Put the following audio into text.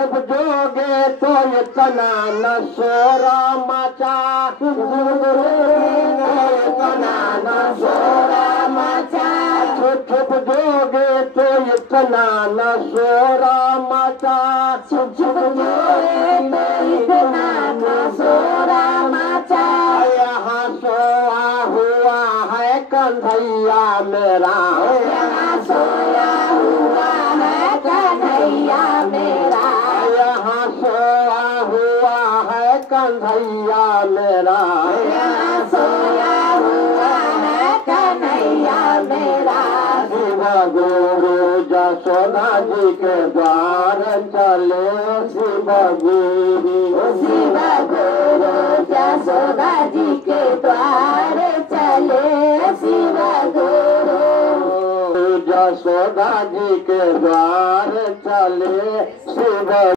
जब जोगे तो इतना न शोरा मचा, इतना न शोरा मचा, छुप जोगे तो इतना न शोरा मचा, छुप जोगे तो इतना न शोरा मचा। यहाँ सोया हुआ है कन्हैया मेरा, यहाँ सोया हुआ है कन्हैया मेरा, यहाँ सोया हुआ है कन्हैया मेरा, यहाँ सोया हुआ है कन्हैया मेरा। शिव गुरु यशोदा जी के द्वार चले, शिव गुरु यशोदा जी के द्वार चले, शिव गुरु यशोदा जी के द्वार चले, शिव